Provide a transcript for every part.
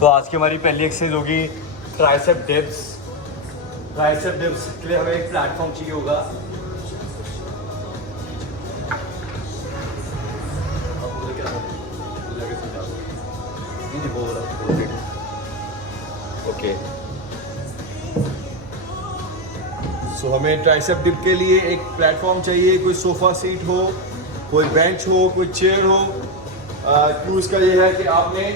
तो आज की हमारी पहली एक्सरसाइज होगी ट्राइसेप डिप्स। ट्राइसेप डिप्स के लिए हमें एक प्लेटफॉर्म चाहिए होगा। ओके, सो हमें ट्राइसेप डिप के लिए एक प्लेटफॉर्म चाहिए। कोई सोफा सीट हो, कोई बेंच हो, कोई चेयर हो। क्यों इसका ये है कि आपने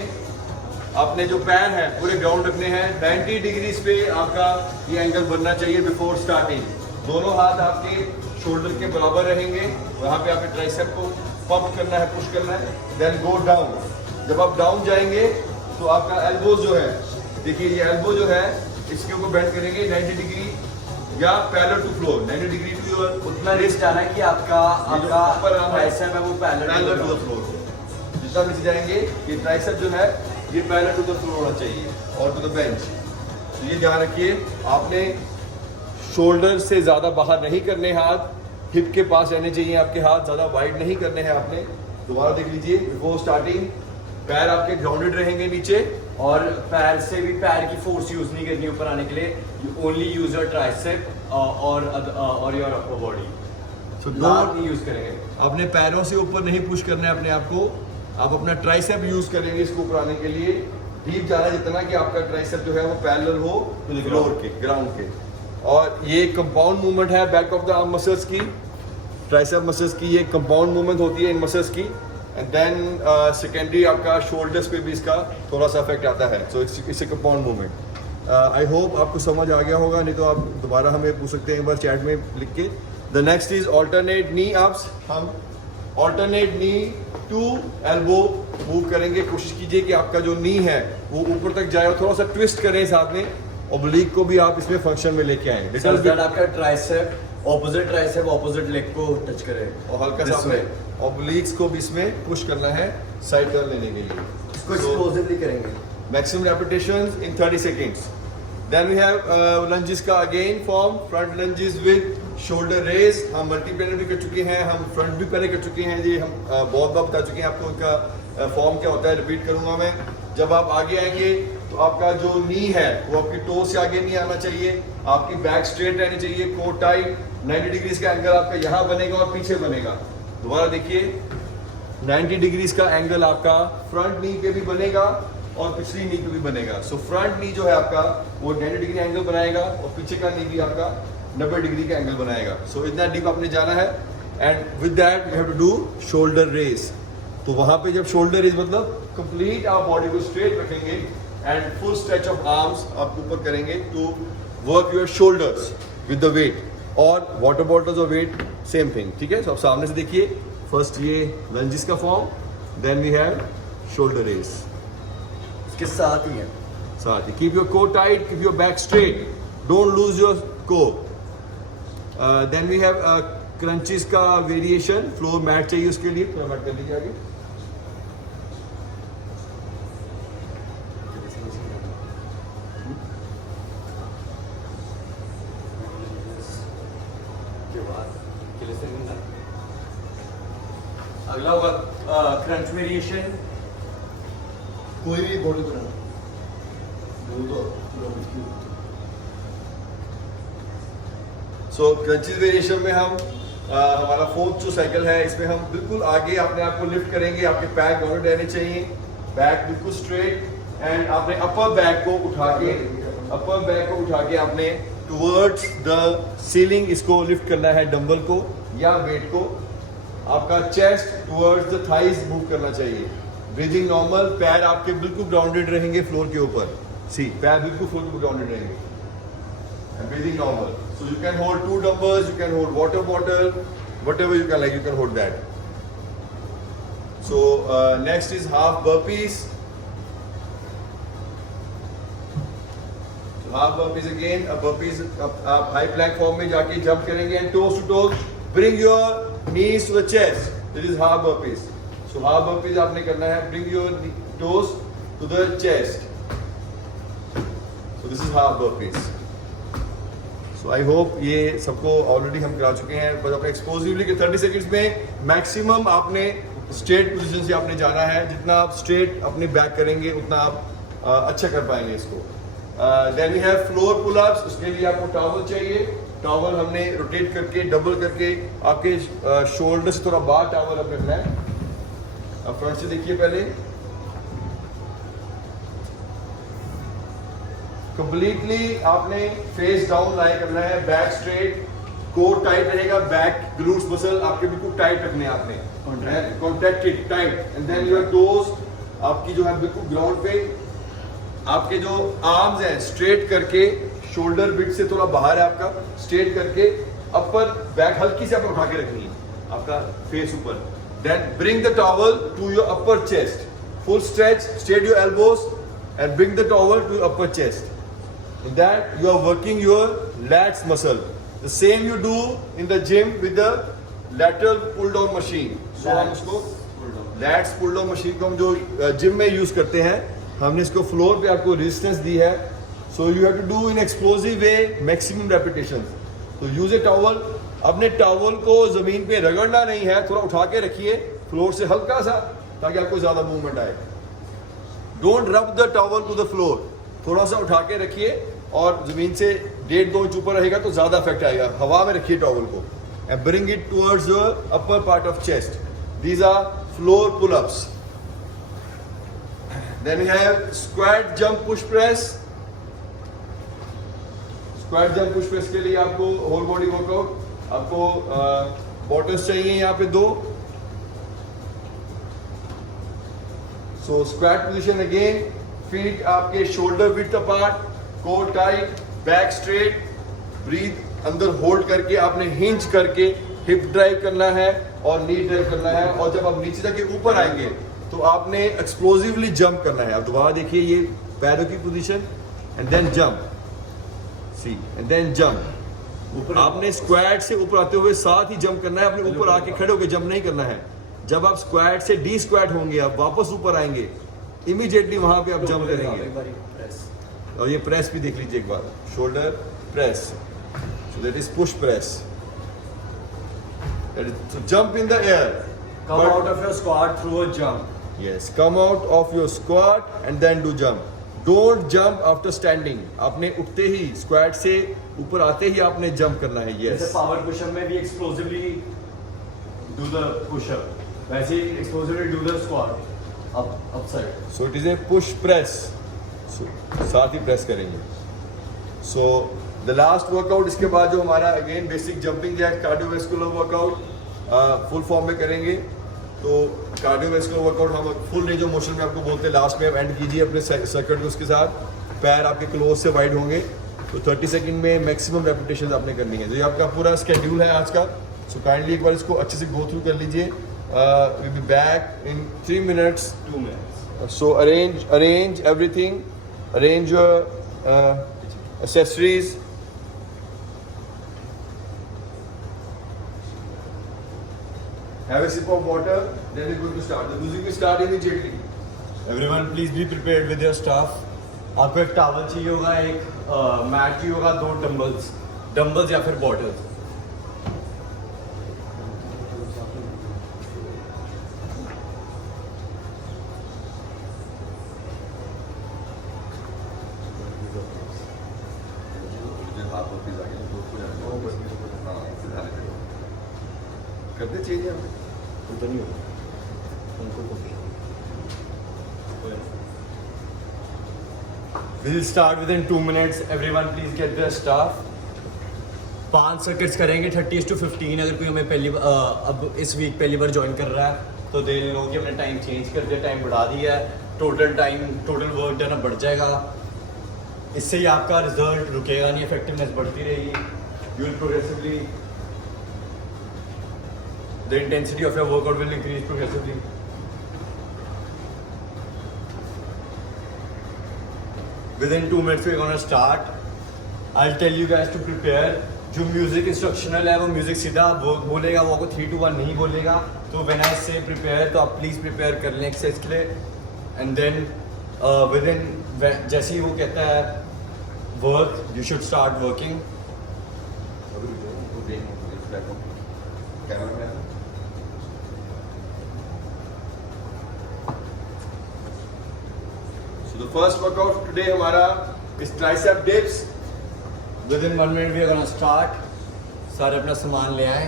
अपने जो पैर हैं पूरे ग्राउंड रखने हैं। 90 डिग्रीज पे आपका ये एंगल बनना चाहिए बिफोर स्टार्टिंग। दोनों हाथ आपके शोल्डर के बराबर रहेंगे। वहाँ पे आपके ट्राइसेप को पंप करना है, पुश करना है। Then go down. जब आप डाउन जाएंगे तो आपका एल्बो जो है, देखिए ये एल्बो जो है इसके ऊपर बेंड करेंगे 90 डिग्री या parallel to floor. 90 degree to your उतना रिस्क जाना है कि आपका ट्राइसेप है वो पैरेलल टू द फ्लोर। जितना नीचे जाएंगे ये ट्राइसेप जो है ये पैरेलल टू द फ्लोर होना चाहिए और टू द बेंच। तो ये ध्यान रखिए, आपने शोल्डर से ज़्यादा बाहर नहीं करने हाथ, हिप के पास रहने चाहिए आपके हाथ, ज़्यादा वाइड नहीं करने हैं आपने। दोबारा देख लीजिए, बिफोर स्टार्टिंग पैर आपके ग्राउंडेड रहेंगे नीचे, और पैर से भी पैर की फोर्स यूज नहीं करनी ऊपर आने के लिए। You only use your tricep और योर अपर बॉडी। तो लात नहीं यूज करेंगे। अपने पैरों से ऊपर नहीं पुश करना है अपने आप को। आप अपना ट्राइसेप यूज करेंगे इसको ऊपर आने के लिए। डीप जाना जितना कि आपका ट्राइसेप जो है वो पैरेलल हो फ्लोर के, ग्राउंड के। और ये कंपाउंड मूवमेंट है back of the arm muscles की, ट्राइसेप मसल्स की। ये कंपाउंड मूवमेंट होती है इन मसल्स की। एंड देन सेकेंडरी आपका शोल्डर्स पे भी इसका थोड़ा सा इफेक्ट आता है। So it's a compound movement. I hope आपको समझ आ गया होगा, नहीं तो आप दोबारा हमें पूछ सकते हैं एक बार चैट में लिख के। The next is alternate knee ups. हम alternate knee to elbow move करेंगे। कोशिश कीजिए कि आपका जो नी है वो ऊपर तक जाए और थोड़ा सा ट्विस्ट करें साथ में। ओब्लिक को भी आप इसमें फंक्शन में लेके आए, आपका tricep opposite tricep opposite leg को टच करे और हल्का सा में ओब्लिक्स को भी इसमें पुश करना है साइड टर्न लेने के लिए। इसको एक्सप्लोसिवली करेंगे। Maximum repetitions in 30 seconds. Then we have lunges का again form, front lunges with shoulder raise. हम मल्टीप्लेनर भी कर चुके हैं, हम फ्रंट भी पहले कर चुके हैं जी। हम बहुत बार बता चुके हैं आपको इनका फॉर्म क्या होता है, रिपीट करूंगा मैं। जब आप आगे आएंगे तो आपका जो नी है वो आपकी टो से आगे नहीं आना चाहिए। आपकी बैक स्ट्रेट रहनी चाहिए, कोर टाइट। 90 डिग्रीज का एंगल आपका यहाँ बनेगा और पीछे बनेगा। दोबारा देखिए, 90 डिग्रीज का एंगल आपका फ्रंट नी पे भी बनेगा और पिछली नी पे भी बनेगा। सो फ्रंट नी जो है आपका वो 90 डिग्री एंगल बनाएगा और पीछे का नी भी आपका 90 डिग्री का एंगल बनाएगा। सो इतना डीप आपने जाना है। And with that you have to do shoulder raise. तो वहां पे जब शोल्डर रेज मतलब कंप्लीट आप बॉडी को स्ट्रेट रखेंगे and full stretch of arms आप ऊपर करेंगे to work your shoulders with the weight. और वाटर बॉटल्स और वेट सेम थिंग, ठीक है। सब सामने से देखिए, फर्स्ट ये लंजेस का form, then we have shoulder raise. इसके साथ ही है साथ ही keep your core tight, keep your back straight, don't lose your core. Then we have crunches का वेरिएशन। फ्लोर मैट चाहिए उसके लिए, थोड़ा मैट कर लीजिए आगे। अगला होगा क्रंच वेरिएशन। कोई भी बॉडी बनाना सो क्रंचेस वेरिएशन में हम हमारा फोर्थ जो साइकिल है इसमें हम बिल्कुल आगे अपने आप को लिफ्ट करेंगे। आपके पैर ग्राउंडेड रहने चाहिए, बैक बिल्कुल स्ट्रेट। एंड आपने अपर बैक को उठा के आपने टुवर्ड्स द सीलिंग इसको लिफ्ट करना है, डंबल को या वेट को। आपका chest towards the thighs move करना चाहिए। ब्रीदिंग नॉर्मल, पैर आपके बिल्कुल ग्राउंडेड रहेंगे फ्लोर के ऊपर। सी पैर बिल्कुल फ्लोर के ग्राउंडेड रहेंगे and breathing normal. So you can hold 2 dumbbells, you can hold water bottle, whatever you can like, you can hold that. So next is half burpees. So half burpees again, burpees आप high plank form में जाके jump करेंगे and toes to toes, bring your knees to the chest. This is half burpees. So half burpees आपने करना है, bring your toes to the chest. So this is half burpees. So I hope ये सबको already हम करा चुके हैं। बस अपने एक्सप्लोसिवली के 30 सेकंड्स में मैक्सिमम आपने स्ट्रेट पोजीशन से आपने जाना है। जितना आप स्ट्रेट अपने बैक करेंगे उतना आप अच्छा कर पाएंगे इसको। Then we have floor pull ups, उसके लिए आपको टॉवल चाहिए। टॉवल हमने रोटेट करके डबल करके आपके शोल्डर से थोड़ा बाहर टॉवल अब रखना है। अब फ्रंट से देखिए पहले, कंप्लीटली आपने फेस डाउन लाई करना है, बैक स्ट्रेट, कोर टाइट रहेगा, बैक ग्लूट्स मसल आपके बिल्कुल टाइट रखने हैं आपने, contracted tight, and then your toes आपकी जो है बिल्कुल ग्राउंड पे, आपके जो आर्म्स हैं स्ट्रेट करके, शोल्डर बिट से थोड़ा बाहर है आपका, स्ट्रेट करके अपर बैक हल्की से आपको उठा के रखनी है आपका फेस ऊपर। Then bring the towel to your upper chest, full stretch, straight your elbows and bring the towel to your upper chest. In that you are working your lats muscle. The same you do in the gym with the lateral pull down machine. So हम इसको lats pull down machine को हम जो gym में use करते हैं, हमने इसको फ्लोर पे आपको रेजिस्टेंस दी है। So you have to do in explosive way maximum repetitions. तो use a towel. अपने टॉवल को जमीन पे रगड़ना नहीं है, थोड़ा उठा के रखिए फ्लोर से हल्का सा, ताकि आपको ज्यादा मूवमेंट आए। Don't rub the towel to the floor. थोड़ा सा उठा के रखिए और जमीन से 1.5-2 इंच ऊपर रहेगा तो ज्यादा इफेक्ट आएगा। हवा में रखिए टॉवल को and bring it towards your upper part of chest. These are floor pull ups. Then we have squat jump push press. Squat jump push press के लिए आपको होल बॉडी वर्कआउट, आपको बॉटल्स चाहिए यहाँ पे 2। So squat position again, feet आपके shoulder width apart, core tight, back straight, breathe अंदर hold करके आपने हिंज करके हिप ड्राइव करना है और नी ड्राइव करना है। और जब आप नीचे जाके ऊपर आएंगे तो आपने एक्सप्लोसिवली जंप करना है। अब दोबारा देखिए ये पैरों की position, and then jump, see and then jump. ऊपर आपने स्क्वाट से ऊपर आते हुए साथ ही जंप करना है, अपने ऊपर आके खड़े होकर जंप नहीं करना है। जब आप स्क्वाट से डी स्क्वाट होंगे, आप वापस ऊपर आएंगे, इमीडिएटली वहां पे आप जंप करेंगे। और ये प्रेस भी देख लीजिए एक बार, shoulder press, so that is push press. So jump in the air. Come out of your squat through a jump. Yes, come out of your squat and then do jump. Don't jump after standing. आपने उठते ही squat से ऊपर आते ही आपने jump करना है। Yes. जैसे power pushup में भी एक्सप्लोसिवली डू द पुशअप, वैसे ही explosively do the squat up side. So it is a push press. So, साथ ही प्रेस करेंगे। So the last workout, इसके बाद जो हमारा again basic jumping jack cardiovascular workout full form में करेंगे। तो कार्डियोवैस्कुलर वर्कआउट हम फुल रेंज ऑफ मोशन में आपको बोलते हैं, लास्ट में आप एंड कीजिए अपने सर्किट को, उसके साथ पैर आपके क्लोज से वाइड होंगे। तो 30 सेकंड में मैक्सिमम रेपिटेशन आपने करनी है। तो ये आपका पूरा स्केड्यूल है आज का। सो काइंडली एक बार इसको अच्छे से गो थ्रू कर लीजिए। Will be back in 3 minutes 2 minutes। So arrange everything, arrange your accessories. Have a sip of water, then we're going to start. The music will start immediately. Everyone please be prepared with your stuff। आपको एक towel चाहिए होगा, एक mat चाहिए होगा, 2 dumbbells या फिर bottles. करते चाहिए हमें। तो नहीं होगा उनको We'll start within 2 minutes. Everyone please get their stuff। 5 circuits करेंगे 30:15। अगर कोई हमें अब इस वीक पहली बार ज्वाइन कर रहा है तो दे लो कि हमने टाइम चेंज कर दिया, टाइम बढ़ा दिया है। टोटल वर्क डन बढ़ जाएगा। इससे ही आपका रिजल्ट रुकेगा नहीं, इफेक्टिवनेस बढ़ती रहेगी। You will progressively, the intensity of your workout will increase progressively। Within 2 minutes we're gonna start। I'll tell you guys to prepare। जो म्यूजिक इंस्ट्रक्शनल है वो म्यूजिक सीधा बोलेगा, वो आपको 3 to 1 नहीं बोलेगा। तो when I say prepare तो आप प्लीज प्रिपेयर कर लें एक्सरसाइज के लिए। एंड देन जैसे ही वो कहता है work, you should start working. So the first workout today हमारा is tricep dips. Within 1 minute we are gonna start. सारे अपना सामान ले आए.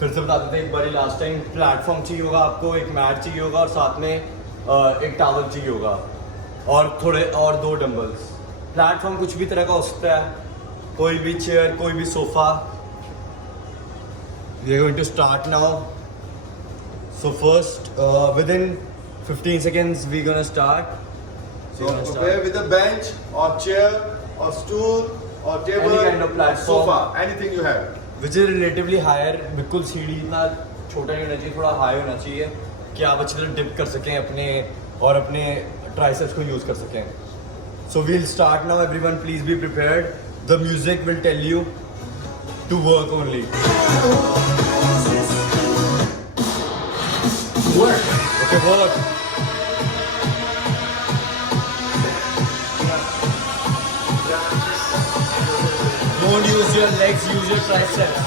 फिर से बताते थे एक बारी लास्ट टाइम, प्लेटफॉर्म चाहिए होगा आपको, एक मैट चाहिए होगा और साथ में एक टावल चाहिए होगा और थोड़े और 2 डंबल्स. प्लेटफॉर्म कुछ भी तरह का हो सकता है, कोई भी चेयर, कोई भी sofa. We are going to start now. So first, within 15 seconds we gonna start. So prepare with a bench or chair or stool or table, Any kind of platform. sofa, anything you have. Which is relatively higher. बिल्कुल सीढ़ी इतना छोटा नहीं होना चाहिए, थोड़ा high होना चाहिए कि आप अच्छी तरह डिप कर सकें अपने और अपने ट्राइसेप्स को यूज़ कर सकें. So we'll start now. Everyone please be prepared. The music will tell you to work only. Work. Okay, work. Don't use your legs, use your triceps.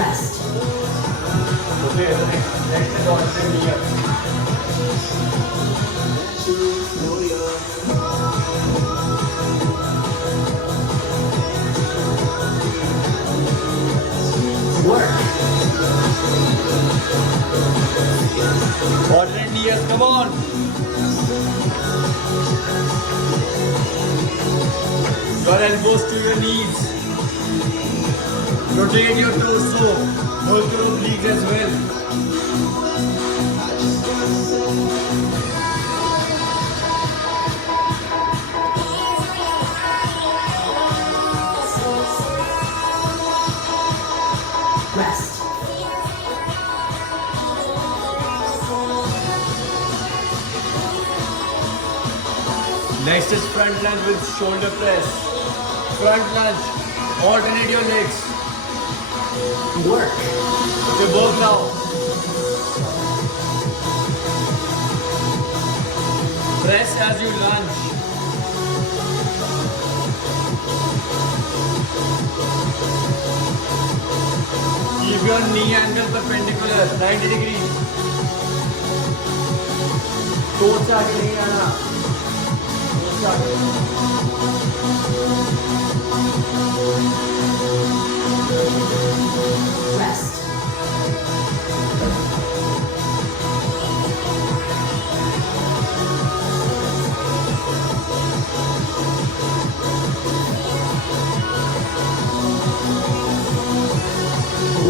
Rest. Okay, next is alternate knee. Work. Alternate knees, come on. Your elbows to your knees. Rotate your torso. Work your obliques as well. Rest. Next is front lunge with shoulder press. Front lunge. Alternate your legs. Work. Okay, work now. Press as you lunge. Keep your knee angle perpendicular, 90 degrees. Coat से आगे नहीं आना. Coat से आगे. Rest.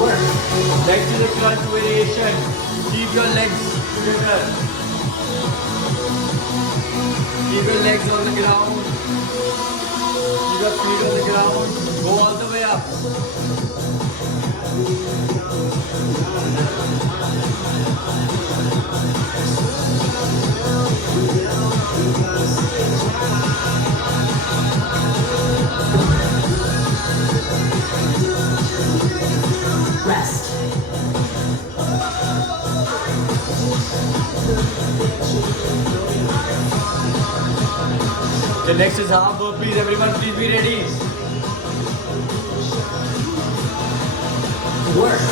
Work. Next is a crunch variation. Keep your legs together. Keep your legs on the ground. Keep your feet on the ground. Go all the way up. Rest. The next is half burpees. Everyone, please be ready. Work.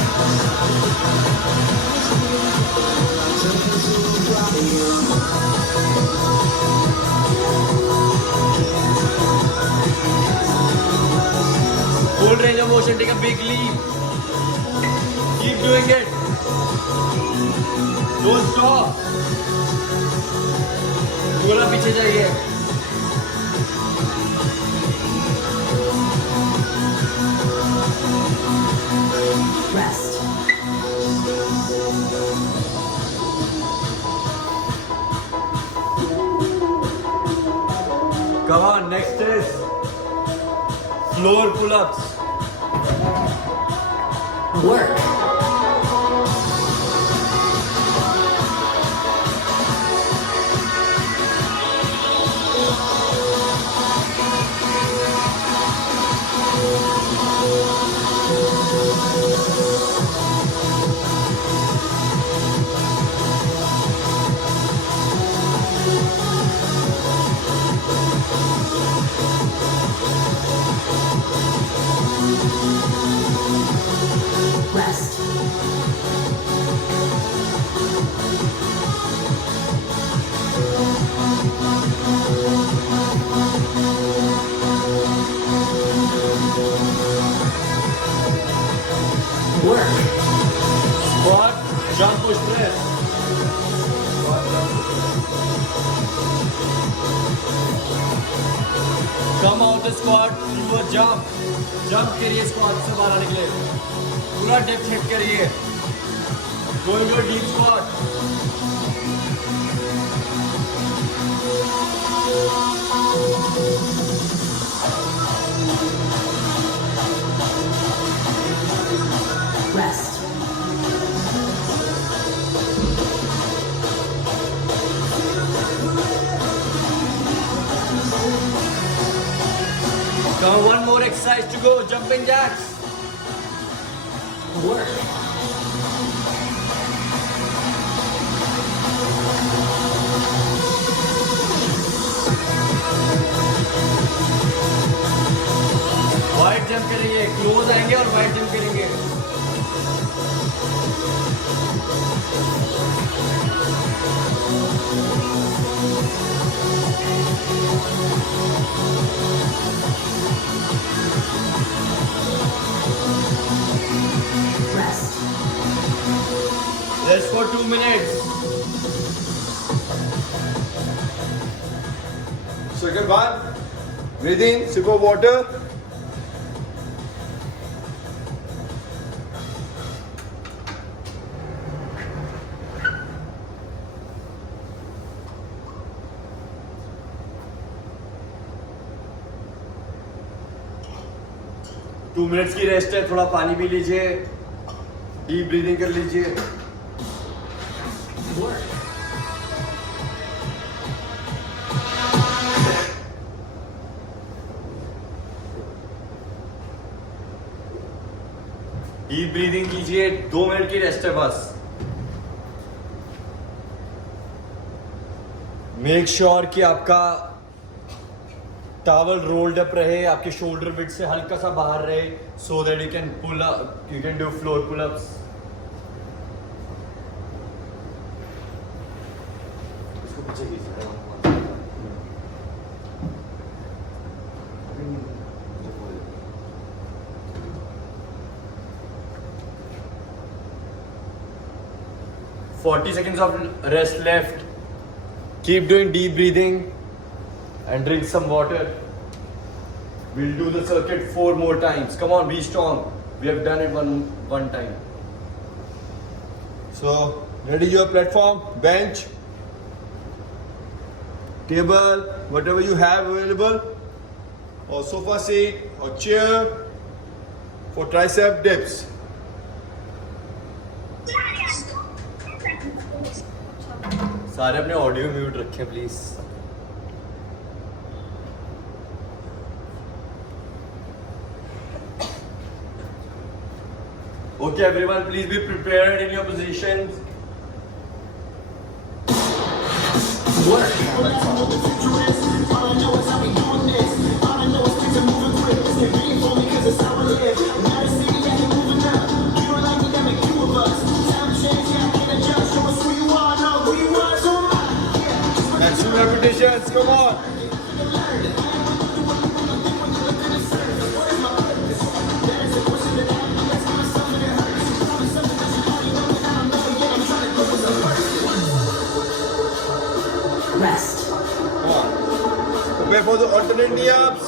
Full range of motion. Take a big leap. Keep doing it. Don't stop. पूरा पीछे जाइए. Rest. Come on, next is floor pull-ups. Work. Work. Squat, jump, push, press. Come out the squat, do a jump. Jump करिए squat से बाहर आने के लिए. पूरा depth hit करिए. Go into a deep squat. Rest. Come on, one more exercise to go. Jumping jacks. Work. Wide jump करेंगे. Close आएंगे और वाइड जंप करेंगे. Rest. Rest for 2 minutes. Second one. Breathe in, sip of water. Two minutes की rest है. थोड़ा पानी P लीजिए. Deep breathing कर लीजिए. Work. डीप ब्रीदिंग कीजिए. 2 मिनट की रेस्ट है बस. मेक श्योर कि आपका टावल रोल्ड अप रहे, आपके शोल्डर विड्थ से हल्का सा बाहर रहे, so that you can pull up, you can do floor pull ups. इसको पीछे खींचना है. 40 seconds of rest left. Keep doing deep breathing and drink some water. We'll do the circuit 4 more times. Come on, be strong. We have done it one time. So, ready your platform, bench, table, whatever you have available, or sofa seat, or chair for tricep dips. सारे अपने audio mute रखें please. Okay, everyone, please be prepared in your positions. Work. Next 2 repetitions, come on. Rest. Come on. Prepare for the alternate knee ups.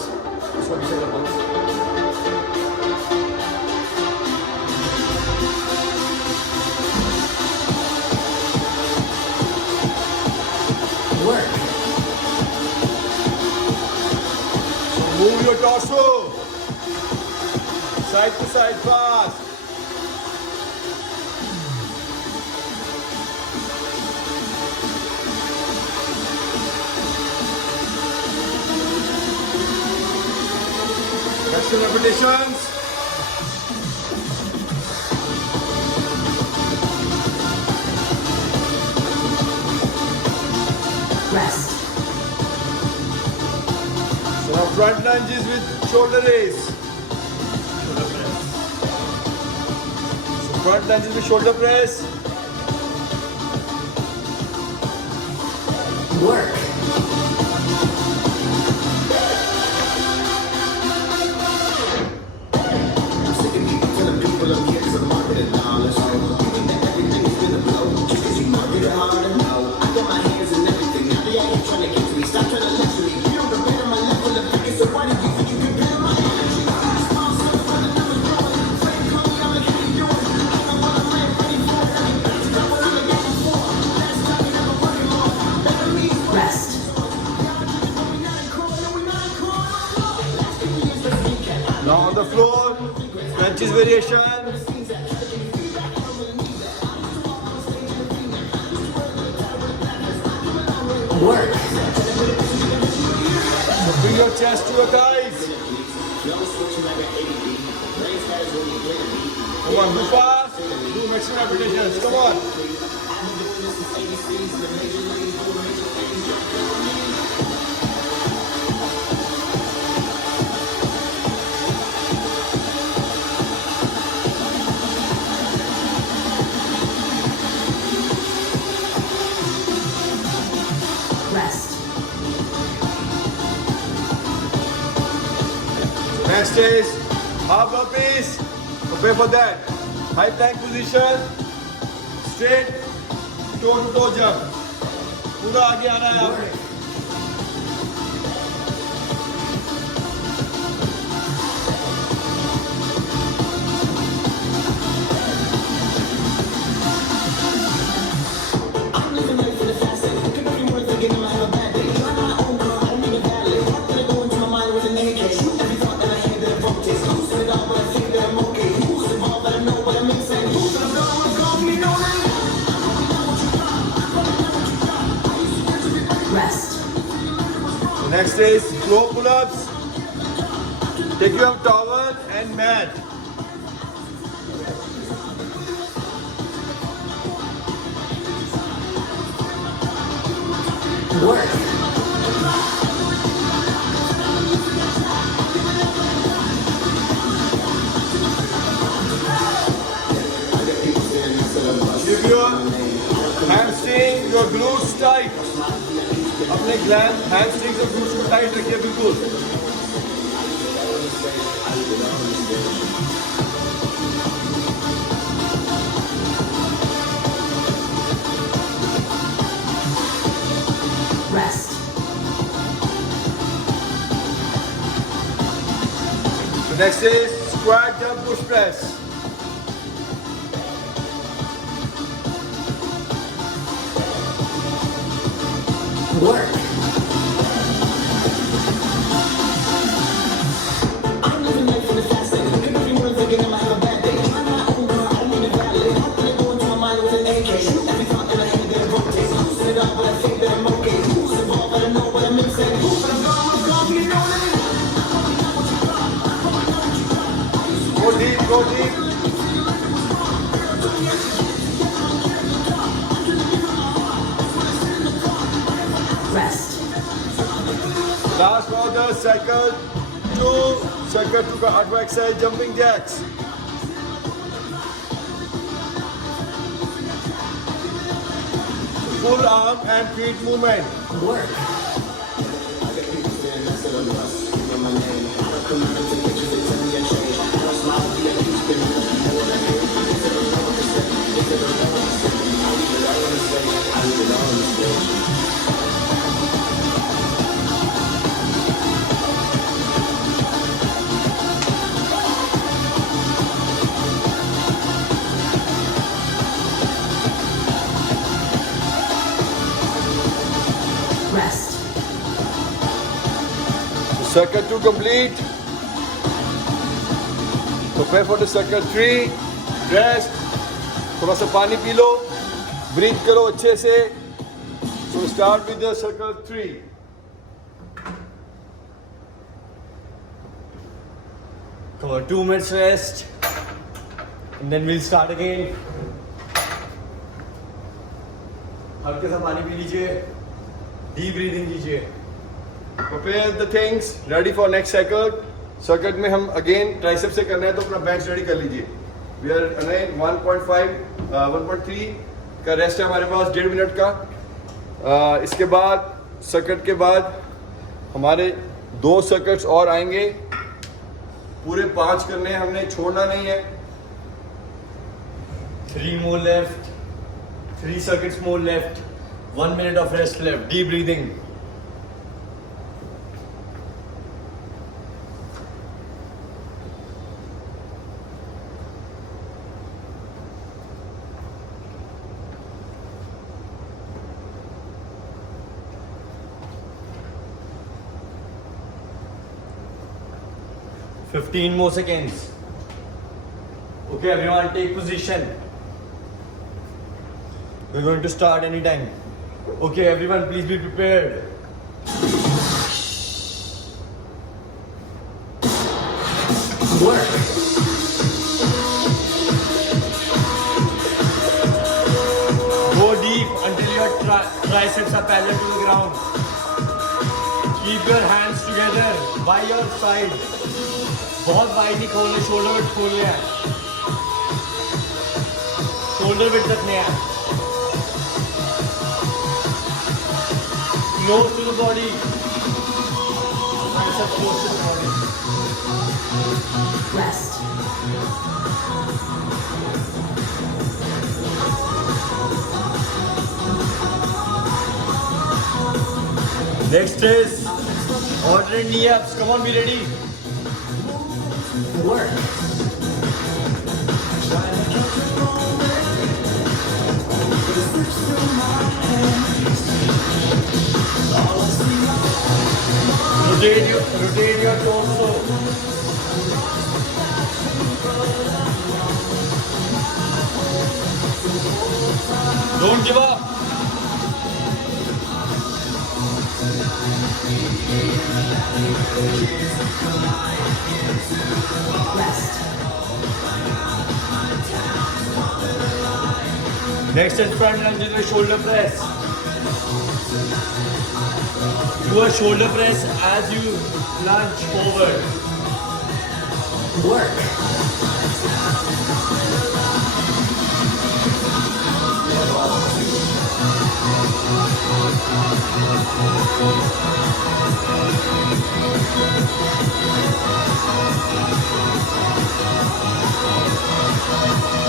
Work. Move your torso. Side to side fast. Next 2 repetitions. Rest. So now front lunges with shoulder raise. So front lunges with shoulder press. Work. I'm sick of people telling people I'm here 'cause I'm on Work. So bring your chest to your thighs. Come on, do fast. Do maximum repetitions. Come on. Rest. Next is half burpees. Prepare for that. High plank position. Straight toe to toe jump. पूरा आगे आना है आपने. I'm living life for the fast lane. Could be more thinking I have a bad day. Drive my own car, I don't need a valet. How can I go into my mind with an AK? Shoot every thought that I had that evoked it. Losing it all, but I think that I'm okay. Who's involved, but I know what I'm insane. Who's in the door, I'm gone, you know that. Rest. Next is floor pull-ups. Take your towel and mat. Work. Keep your hamstring, your glutes tight. अपने gland hamstrings और glutes को tight रखिए बिल्कुल. Rest. Next is squat jump push press. Work. I'm living life for the fast lane. Could be more thinking I have a bad day. Drive my own car, I don't need a valet. How can I go into my mind with an AK? Shoot every thought that I had that evoked it. Losing it all, but I think that I'm okay. Who's involved, but I know what I'm insane. Who's in the door, I'm gone, you know that. Go deep, go deep. Rest. Last for the circle 2 का 8वां exercise jumping jacks. Full arm and feet movement. Work. Rest. Circle 2 complete. Prepare for the circle 3. Rest. थोड़ा सा पानी P low. Breathe करो अच्छे से. So start with the circle 3. Come on, 2 minutes rest. And then we'll start again. हल्के सा पानी P लीजिए. Deep breathing कीजिए. Prepare the things. Ready for next circuit. Circuit में हम again tricep से करना है तो अपना bench ready कर लीजिए. We are again 1.5, 1.3 का रेस्ट है हमारे पास 1.5 मिनट का. इसके बाद सर्किट के बाद हमारे 2 सर्किट्स और आएंगे. पूरे 5 करने हैं हमने, छोड़ना नहीं है. 3 more left. 3 circuits more left. 1 minute of rest left. Deep breathing. Fifteen more seconds. Okay, everyone, take position. We're going to start anytime. Okay, everyone, please be prepared. Work. Go deep until your triceps are parallel to the ground. Keep your hands together by your side. बहुत wide नहीं खोलने, shoulder width खोलने हैं. Shoulder width रखने हैं. Close to the body. Triceps close to the body. Rest. Next is alternate knee ups. Come on, be ready. Work. Rotate your torso. Don't give up. Rest. Next is front lunge with shoulder press. Do a shoulder press as you lunge forward. Work.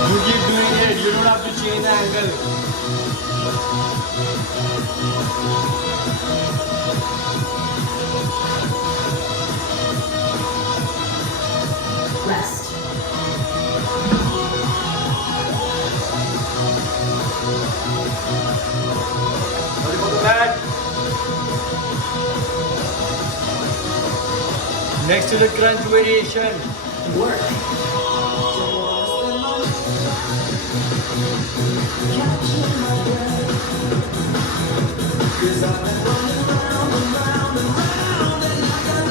You keep doing it. You don't have to change the angle. Rest. Ready for the mat. Next to the crunch variation. Work.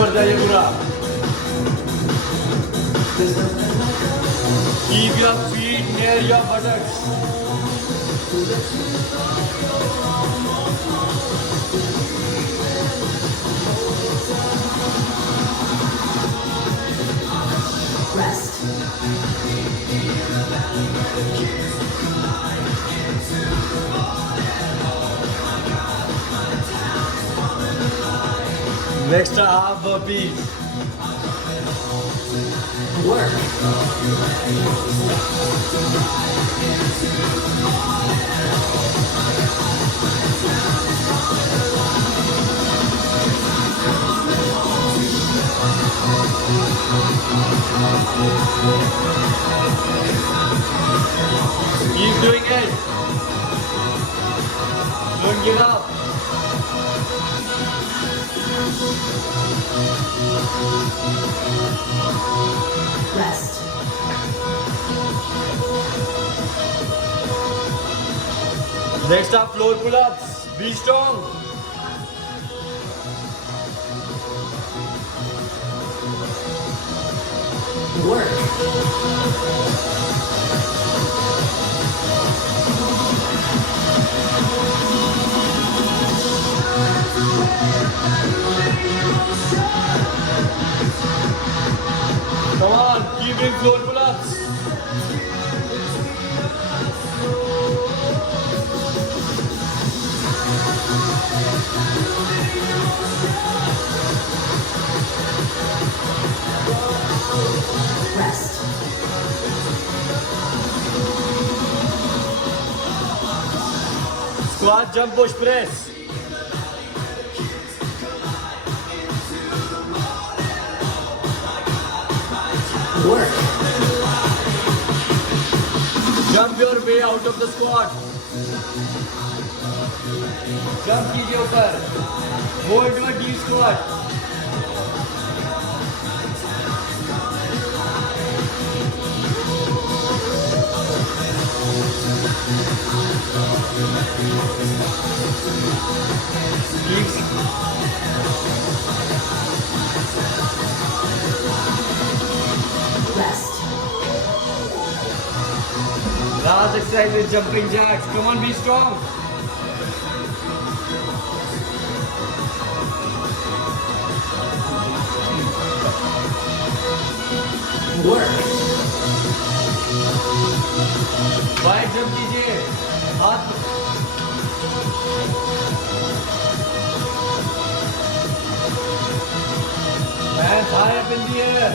ऊपर जाइए पूरा. Keep your feet near your buttocks. Rest. Next half burpees. Work. Keep doing it. Don't give up. Rest. Next up, floor pull-ups. Be strong. Work. Come on, keep doing floor pull-ups. Rest. Squat, jump, push, press. Work. Jump your way out of the squat. Jump कीजिए ऊपर. Go into a deep squat. Rest. Last exercise is jumping jacks. Come on, be strong. Work. Wide jump कीजिए. हाथ hands high up in the air.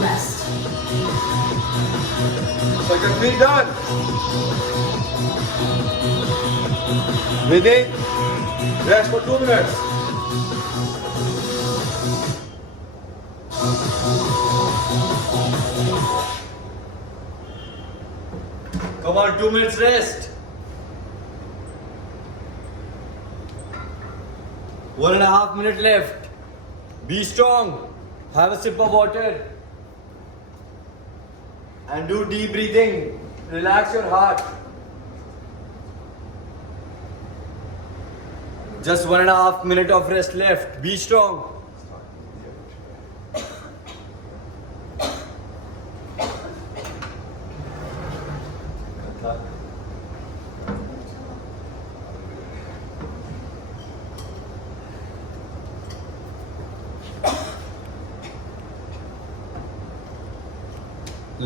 Rest. Second three done. Breathing. Rest for 2 minutes. Come on, 2 minutes rest. 1.5 minutes left. Be strong. Have a sip of water. And do deep breathing. Relax your heart. Just 1.5 minutes of rest left. Be strong.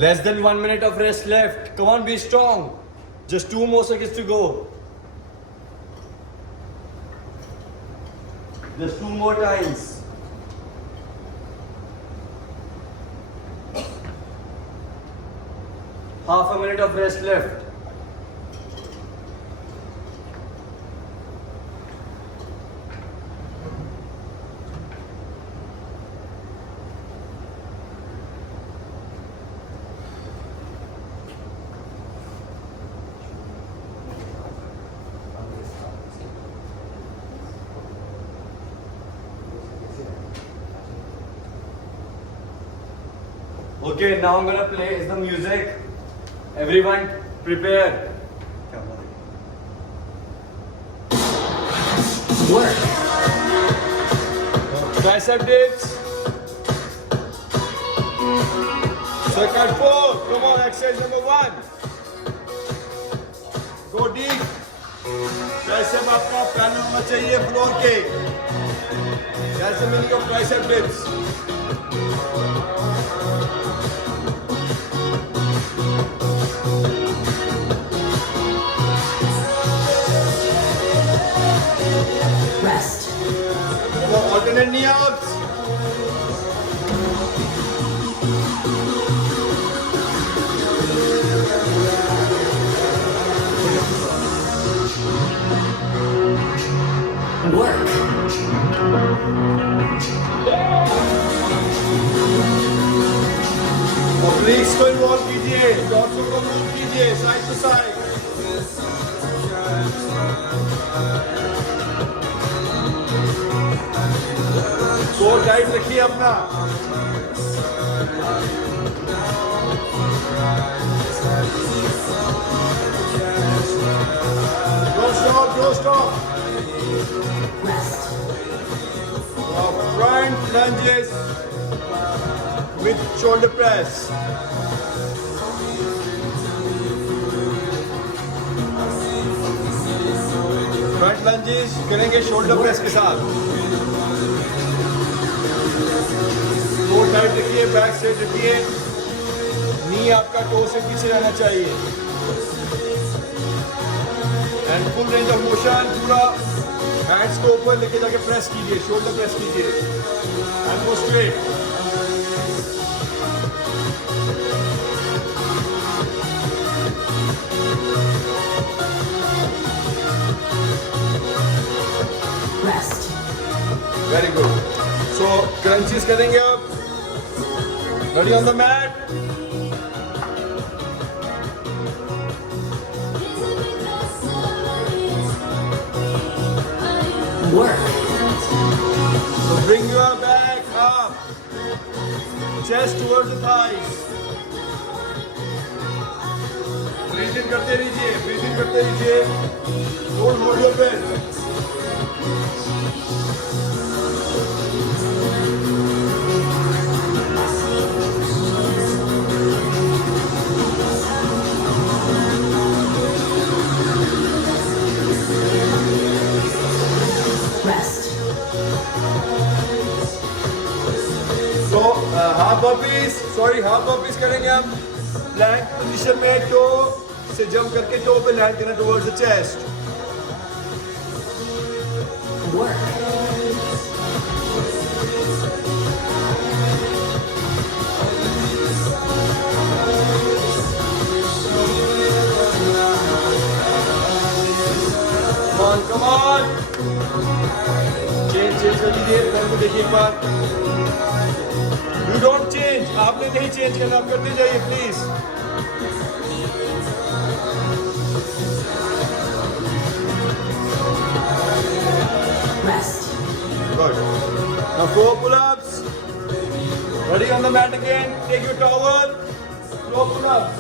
Less than 1 minute of rest left. Come on, be strong. Just 2 more seconds to go. Just 2 more times. Half a minute of rest left. Okay, now I'm gonna play the music. Everyone, prepare. Work. Tricep dips. Second 4. Come on, exercise number 1. Go deep. Tricep आपका panel होना चाहिए floor के. That's the meaning of tricep dips. Rest. So alternate knee ups. Work. Obliques को involve कीजिए, डॉट्सों को move कीजिए side to side. Core tight रखिए अपना. Don't stop. Rest. Front lunges with shoulder press. Front lunges करेंगे shoulder press के साथ. कोर टाइट रखिए, बैक स्ट्रेट रखिए. नी आपका टो से पीछे रहना चाहिए. And full range of motion. पूरा हैंड्स को ऊपर लेके जाके प्रेस कीजिए, शोल्डर प्रेस कीजिए. And go straight. Rest. Very good. So crunches करेंगे आप. Ready on the mat. Work. So bring your back up. Chest towards the thighs. Breathe in करते रहिए, breathe in करते रहिए. Don't hold your breath. Rest. So half burpees करेंगे हम. Plank position में toe से jump करके toe पे land करना towards the chest. Work. Come on. Change कर लीजिए. पैर को देखिए एक बार. You don't change. आपने नहीं change करना. आप करते जाइए please. Rest. Good. Now 4 pull-ups. Ready on the mat again. Take your towel. 4 pull-ups.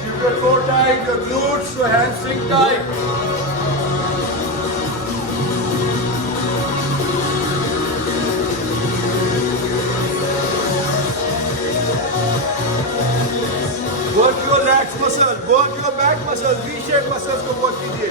Keep your core tight, your glutes, your hamstring tight. Work your lats muscle, work your back muscles, V-shape muscles को work कीजिए.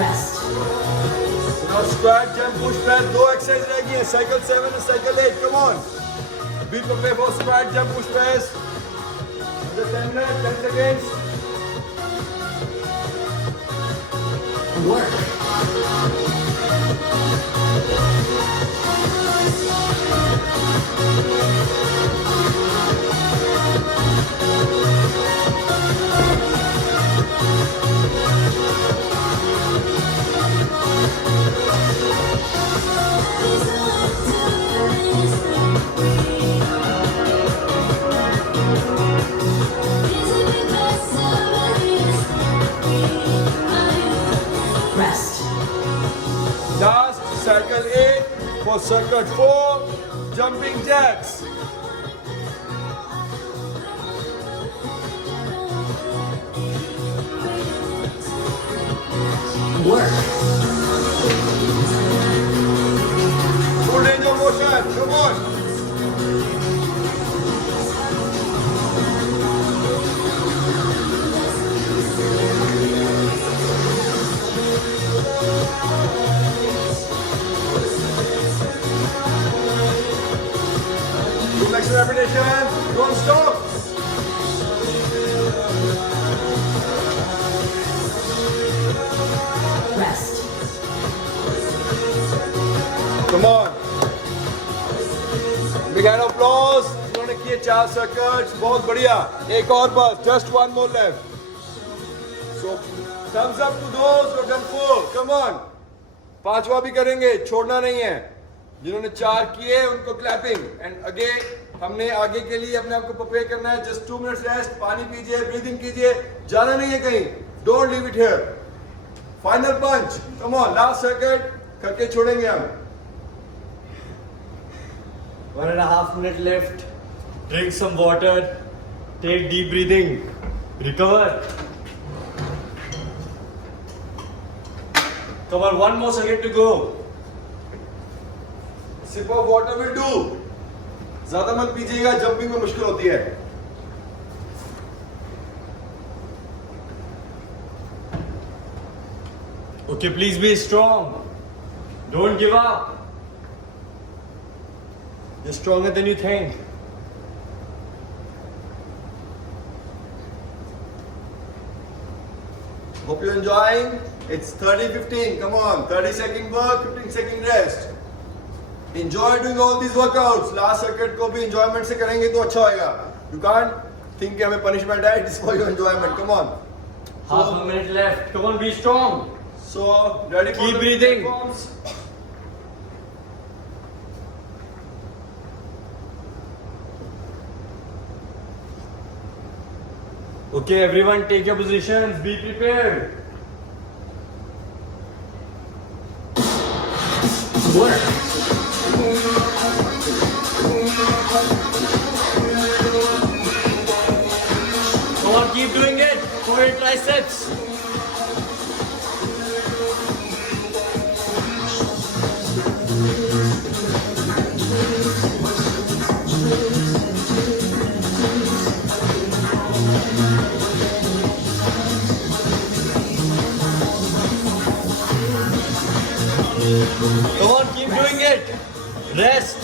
Rest. Now squat, jump, push, press. 2 exercise रह गई है. Cycle 7 and cycle 8. Come on. Be prepared for squat, jump, push, press. Under 10 minutes, 10 seconds. Work. Rest. Last, cycle 8 for circuit 4, jumping jacks. Work. Full range of motion. Come on. Do next repetition. Don't stop. Rest. Come on. Big hand of applause. इन्होंने किए 4 circuits. बहुत बढ़िया. एक और बस. Just one more left. So thumbs up to those who have done 4. Come on. 5वां भी करेंगे. छोड़ना नहीं है. जिन्होंने 4 किए उनको clapping. And again हमने आगे के लिए अपने आप को प्रिपेयर करना है. Just 2 minutes rest. पानी पीजिए. Breathing कीजिए. जाना नहीं है कहीं. Don't leave it here. Final punch. Come on. Last circuit. करके छोड़ेंगे हम. 1.5 minutes left. Drink some water. Take deep breathing. Recover. Come on, one more second to go. Sip of water will do. ज्यादा मत पीजिएगा. Jumping में मुश्किल होती है. Okay, please be strong. Don't give up. You're stronger than you think. Hope you're enjoying. It's 30-15. Come on. 30-second work, 15-second rest. Enjoy doing all these workouts. Last circuit को भी enjoyment से करेंगे तो अच्छा होएगा. You can't think कि हमें punishment है. It is for your enjoyment. Come on. Half a minute left. Come on, be strong. So ready for Keep the breathing. platforms? Okay, everyone take your positions. Be prepared. Work. Come on, keep doing it. Pull your triceps. Come on, keep doing it. Rest.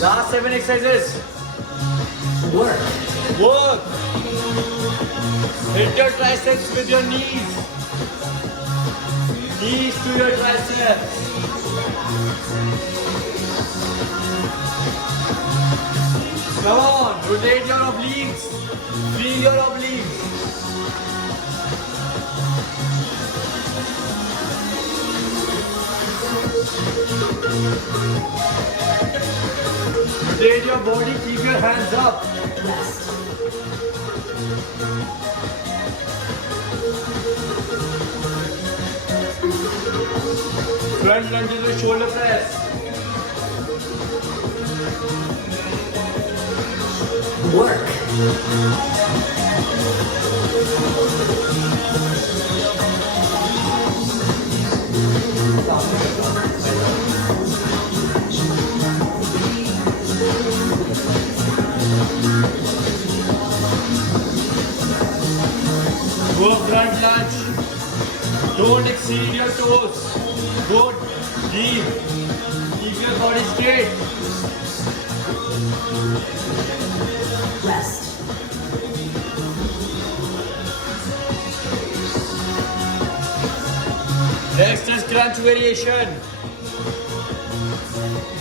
Last 7 exercises. Work. Work. Hit your triceps with your knees. Knees to your triceps. Come on, rotate your obliques. Free your obliques. Rotate your body, keep your hands up. Rest. Front lunges with shoulder press. Work. Go front lunge. Don't exceed your toes. Go deep. Keep your body straight. Rest. Next is crunch variation.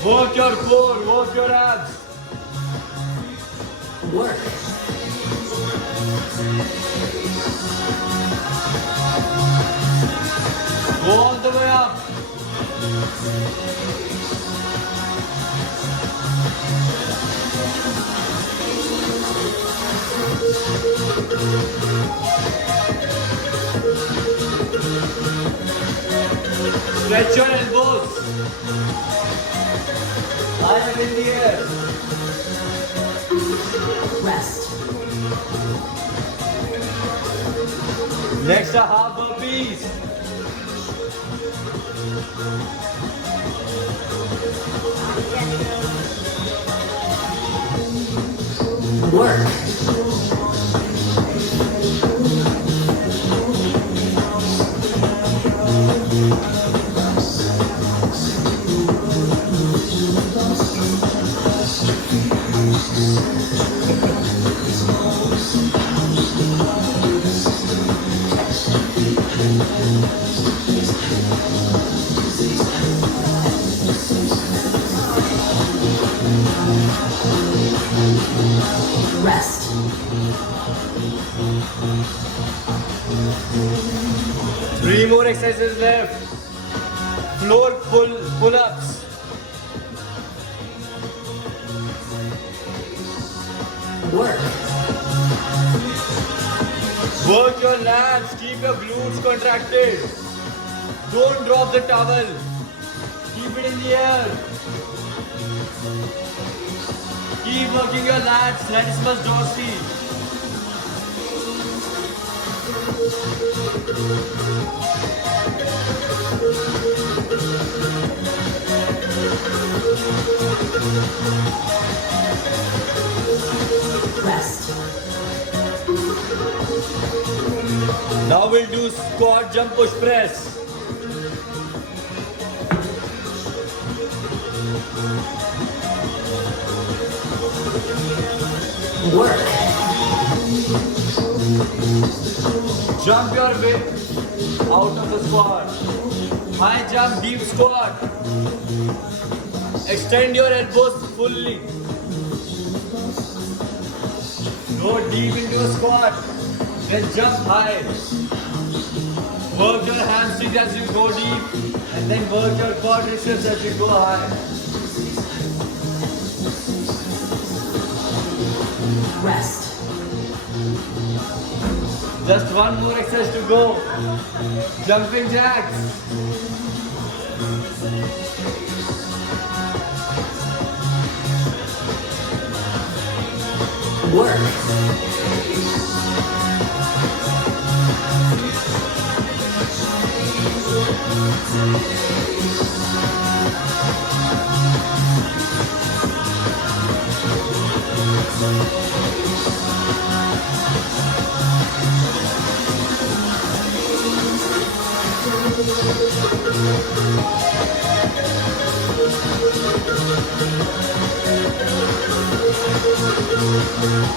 Work your core, work your abs. Work. Go all the way up. Stretch your elbows. Eyes in the air. Rest. Next are half burpees. Work. Rest. 3 more exercises left. Floor pull-ups. Work. Work your lats. Keep your glutes contracted. Don't drop the towel. Keep it in the air. Keep working your lats. Latissimus dorsi. Rest. Now we'll do squat, jump, push, press. Work. Jump your way out of the squat. High jump, deep squat. Extend your elbows fully. Go deep into a squat. Then jump high. Work your hamstrings as you go deep. And then work your quadriceps as you go high. Rest. Just one more exercise to go. Jumping jacks. Work.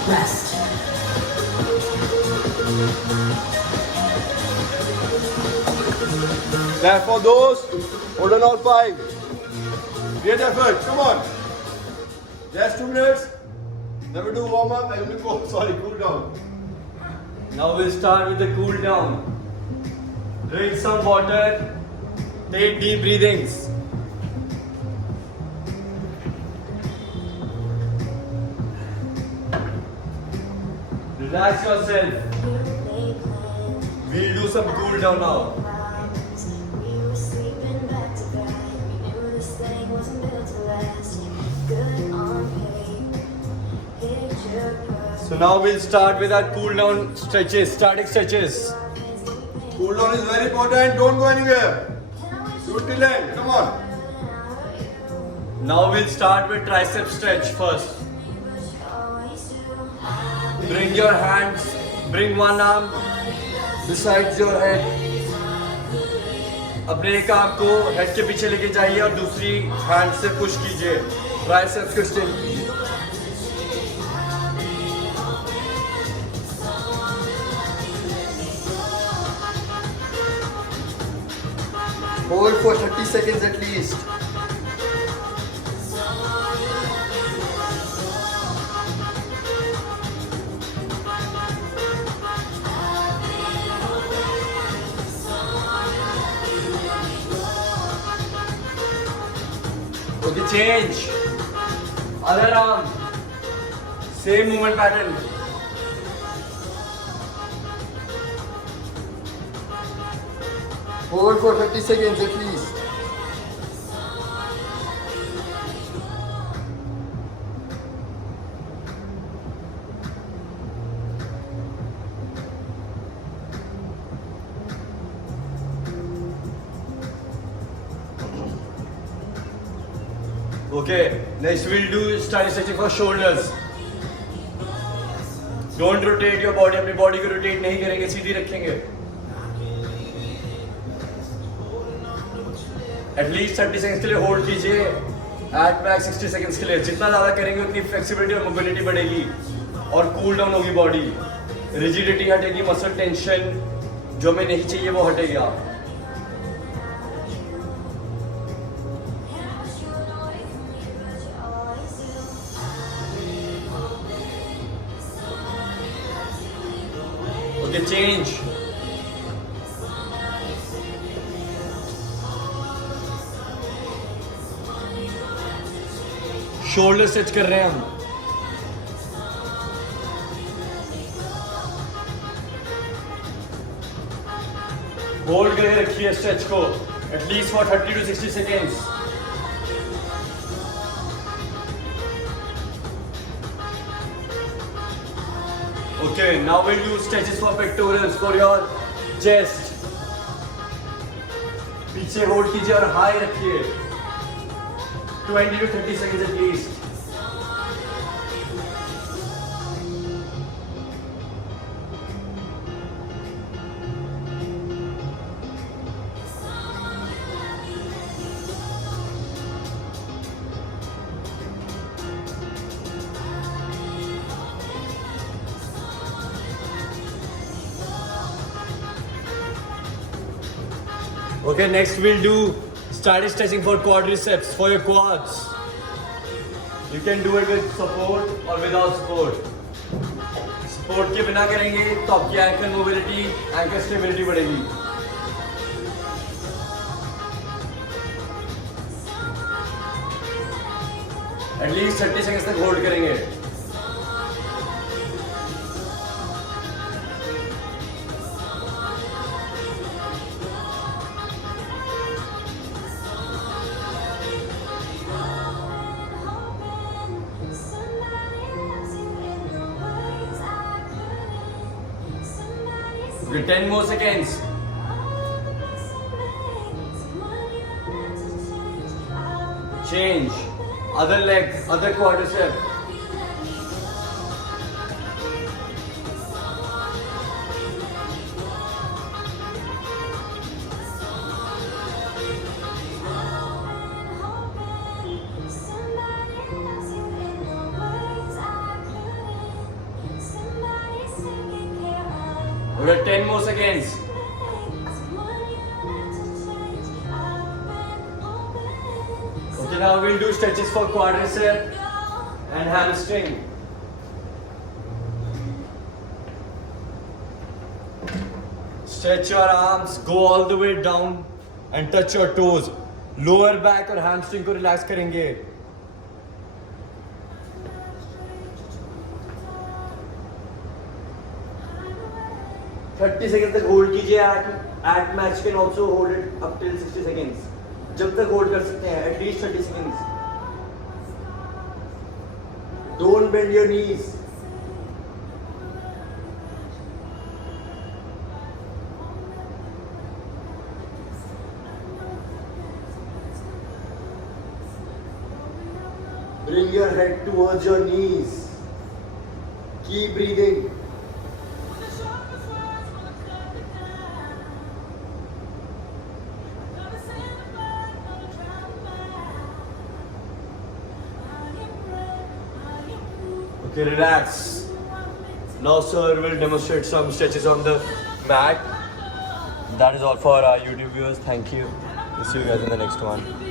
Rest. Clap for those. Hold on all 5. Great effort. Come on. Just 2 minutes. Then we do warm up and we cool down. Now we'll start with the cool down. Drink some water. Take deep breathings. Relax yourself. We'll do some cool down now. So now we'll start with our cool down stretches, static stretches. Cool down is very important. Don't go anywhere. Do it till end. Come on. Now we'll start with tricep stretch first. Bring your hands, bring one arm besides your head. अपने एक arm को head के पीछे लेके जाइए और दूसरी hand से पुश कीजिए, ट्राइसेप्स को स्ट्रेन कीजिए. Hold for 30 seconds at least. Okay, change. Other arm. Same movement pattern. Hold for 30 seconds at least. Okay, next we'll do static stretching for shoulders. Don't rotate your body, अपनी body को rotate नहीं करेंगे, सीधी रखेंगे. At least 30 seconds के लिए hold कीजिए. At max 60 seconds के लिए. जितना ज़्यादा करेंगे उतनी flexibility और mobility बढ़ेगी और cool down होगी body. Rigidity हटेगी, muscle tension जो हमें नहीं चाहिए वो हटेगा. Okay, change. शोल्डर स्ट्रेच कर रहे हैं हम. होल्ड करके रखिए स्ट्रेच को at least for 30 to 60 seconds. Okay, now we'll do stretches for pectorals for your chest. पीछे होल्ड कीजिए और हाई रखिए 20 to 30 seconds at least. Okay, next we'll do static stretching for quadriceps, for your quads. You can do it with support or without support. Support के बिना करेंगे तो आपकी ankle mobility, ankle stability बढ़ेगी. At least 30 seconds तक hold करेंगे. Okay, 10 more seconds. Change. Other leg, other quadricep. We got 10 more seconds. Okay, now we'll do stretches for quadricep and hamstring. Stretch your arms, go all the way down and touch your toes. Lower back और hamstring को relax करेंगे. Thirty second तक hold कीजिए. At max can also hold it up till 60 seconds. जब तक hold कर सकते हैं, at least 30 seconds. Don't bend your knees. Bring your head towards your knees. Keep breathing. Okay, relax. Now sir will demonstrate some stretches on the mat. That is all for our YouTube viewers. Thank you. We'll see you guys in the next one.